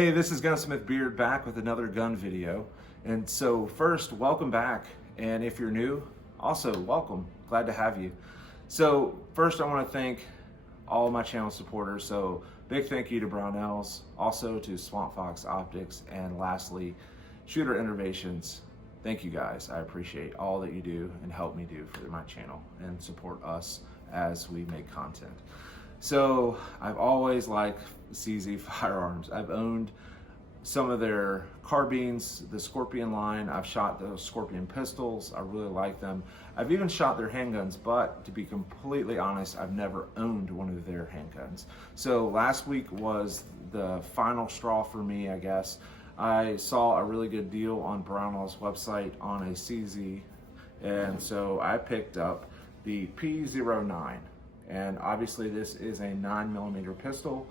Hey, this is GunsmithBeard back with another gun video. And so first, welcome back. And if you're new, also welcome. Glad to have you. So first I want to thank all of my channel supporters. So big thank you to Brownells, also to SwampFox Optics, and lastly, Shooter Innovations. Thank you guys. I appreciate all that you do and help me do for my channel and support us as we make content. So I've always liked CZ firearms. I've owned some of their carbines, the Scorpion line. I've shot those Scorpion pistols. I really like them. I've even shot their handguns, but to be completely honest, I've never owned one of their handguns. So last week was the final straw for me, I guess. I saw a really good deal on Brownells website on a CZ, and so I picked up the P09. And obviously this is a 9mm pistol,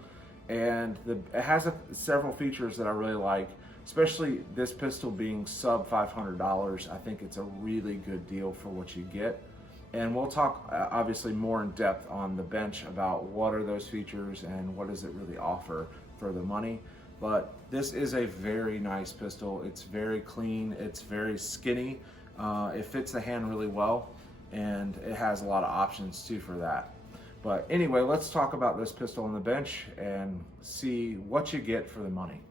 and it has several features that I really like, especially this pistol being sub $500. I think it's a really good deal for what you get. And we'll talk obviously more in depth on the bench about what are those features and what does it really offer for the money. But this is a very nice pistol. It's very clean, it's very skinny. It fits the hand really well, and it has a lot of options too for that. But anyway, let's talk about this pistol on the bench and see what you get for the money.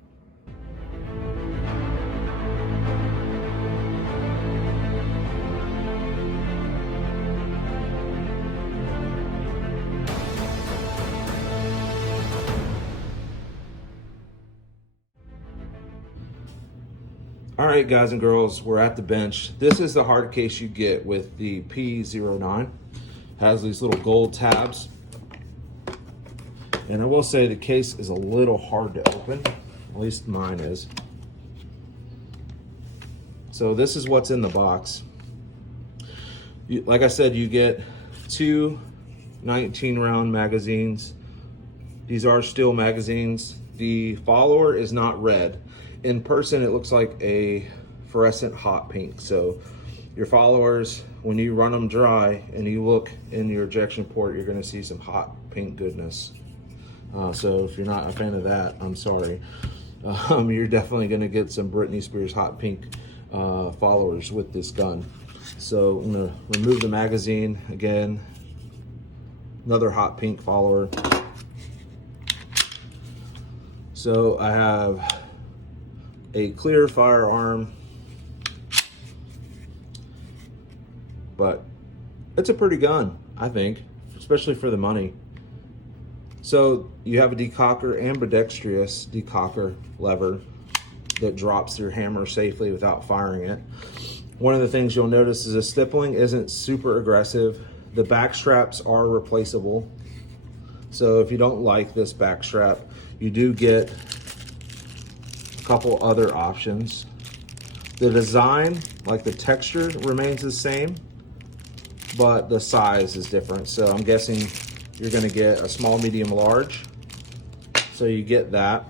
All right, guys and girls, we're at the bench. This is the hard case you get with the P09. Has these little gold tabs. And I will say the case is a little hard to open, at least mine is. So this is what's in the box. Like I said, you get two 19-round magazines. These are steel magazines. The follower is not red. In person, it looks like a fluorescent hot pink. So your followers, when you run them dry and you look in your ejection port, you're gonna see some hot pink goodness. So if you're not a fan of that, I'm sorry. You're definitely gonna get some Britney Spears hot pink followers with this gun. So I'm gonna remove the magazine again. Another hot pink follower. So I have a clear firearm, but it's a pretty gun, I think, especially for the money. So you have a decocker, ambidextrous decocker lever that drops your hammer safely without firing it. One of the things you'll notice is the stippling isn't super aggressive. The back straps are replaceable. So if you don't like this back strap, you do get a couple other options. The design, like the texture, remains the same, but the size is different. So I'm guessing you're gonna get a small, medium, large. So you get that.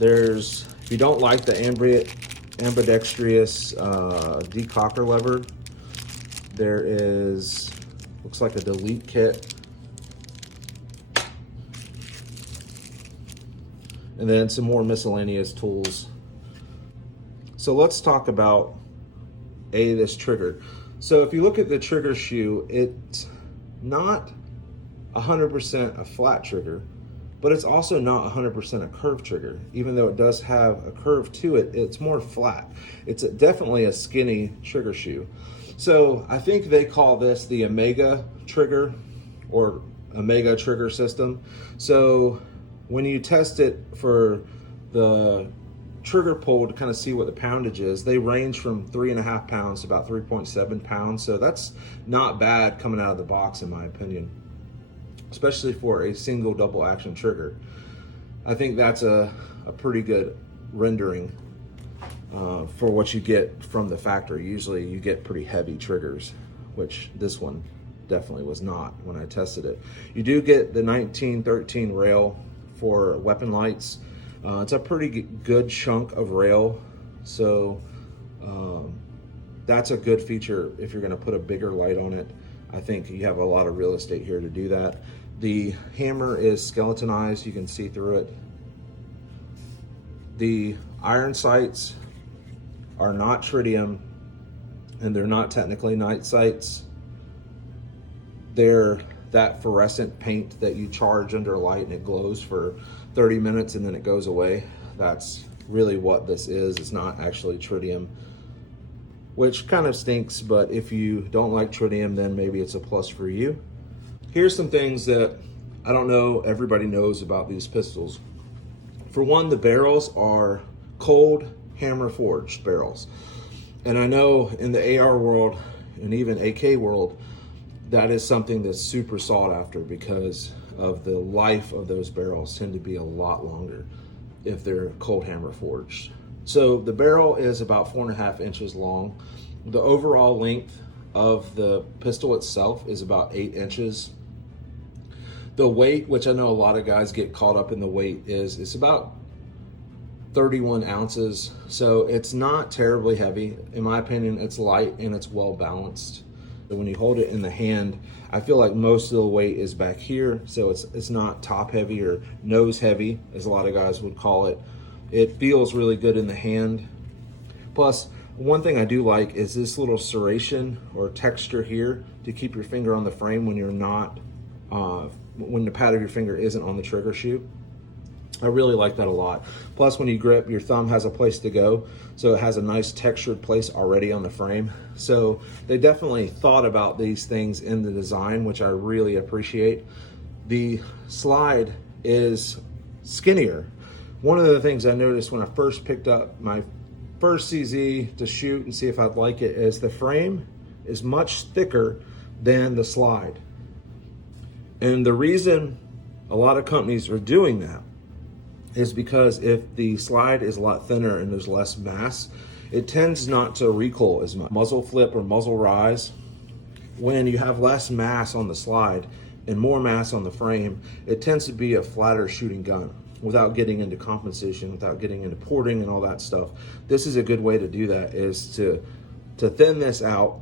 If you don't like the ambidextrous decocker lever, there is, looks like a delete kit. And then some more miscellaneous tools. So let's talk about this trigger. So if you look at the trigger shoe, it's not 100% a flat trigger, but it's also not 100% a curved trigger. Even though it does have a curve to it, it's more flat. It's definitely a skinny trigger shoe. So I think they call this the Omega trigger or Omega trigger system. So when you test it for the trigger pull to kind of see what the poundage is, they range from 3.5 pounds to about 3.7 pounds. So that's not bad coming out of the box, in my opinion, especially for a single double action trigger. I think that's a pretty good rendering for what you get from the factory. Usually you get pretty heavy triggers, which this one definitely was not when I tested it. You do get the 1913 rail for weapon lights. It's a pretty good chunk of rail, so that's a good feature if you're going to put a bigger light on it. I think you have a lot of real estate here to do that. The hammer is skeletonized, you can see through it. The iron sights are not tritium, and they're not technically night sights. They're that fluorescent paint that you charge under light and it glows for 30 minutes and then it goes away. That's really what this is. It's not actually tritium, which kind of stinks, but if you don't like tritium, then maybe it's a plus for you. Here's some things that I don't know everybody knows about these pistols. For one, the barrels are cold hammer forged barrels. And I know in the AR world and even AK world, that is something that's super sought after because of the life of those barrels tend to be a lot longer if they're cold hammer forged. So the barrel is about 4.5 inches long. The overall length of the pistol itself is about 8 inches. The weight, which I know a lot of guys get caught up in the weight, is it's about 31 ounces. So it's not terribly heavy. In my opinion, it's light and it's well balanced. When you hold it in the hand, I feel like most of the weight is back here, so it's not top heavy or nose heavy, as a lot of guys would call it. It feels really good in the hand. Plus, one thing I do like is this little serration or texture here to keep your finger on the frame when you're not, when the pad of your finger isn't on the trigger shoe. I really like that a lot. Plus, when you grip, your thumb has a place to go, so it has a nice textured place already on the frame. So they definitely thought about these things in the design, which I really appreciate. The slide is skinnier. One of the things I noticed when I first picked up my First Cz to shoot and see if I'd like it is the frame is much thicker than the slide. And the reason a lot of companies are doing that is because if the slide is a lot thinner and there's less mass, it tends not to recoil as much. Muzzle flip or muzzle rise, when you have less mass on the slide and more mass on the frame, it tends to be a flatter shooting gun without getting into compensation, without getting into porting and all that stuff. This is a good way to do that, is to thin this out.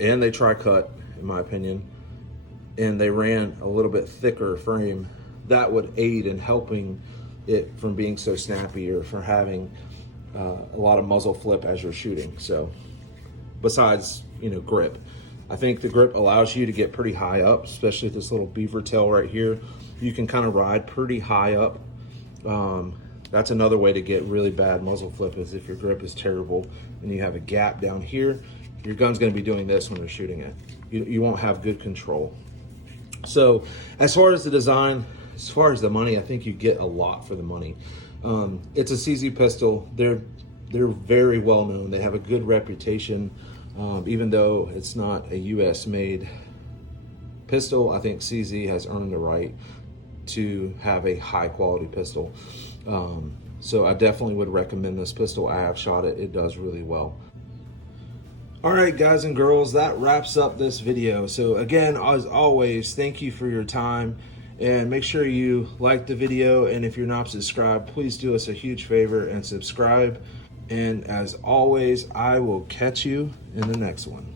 And they tri-cut, in my opinion, and they ran a little bit thicker frame. That would aid in helping it from being so snappy or for having a lot of muzzle flip as you're shooting. So besides, grip, I think the grip allows you to get pretty high up, especially with this little beaver tail right here. You can kind of ride pretty high up. That's another way to get really bad muzzle flip, is if your grip is terrible and you have a gap down here, your gun's going to be doing this when you're shooting it. You won't have good control. So as far as the design, as far as the money, I think you get a lot for the money. It's a CZ pistol. They're very well known. They have a good reputation. Even though it's not a US made pistol, I think CZ has earned the right to have a high quality pistol. So I definitely would recommend this pistol. I have shot it. It does really well. All right, guys and girls, that wraps up this video. So again, as always, thank you for your time. And make sure you like the video, and if you're not subscribed, please do us a huge favor and subscribe. And as always, I will catch you in the next one.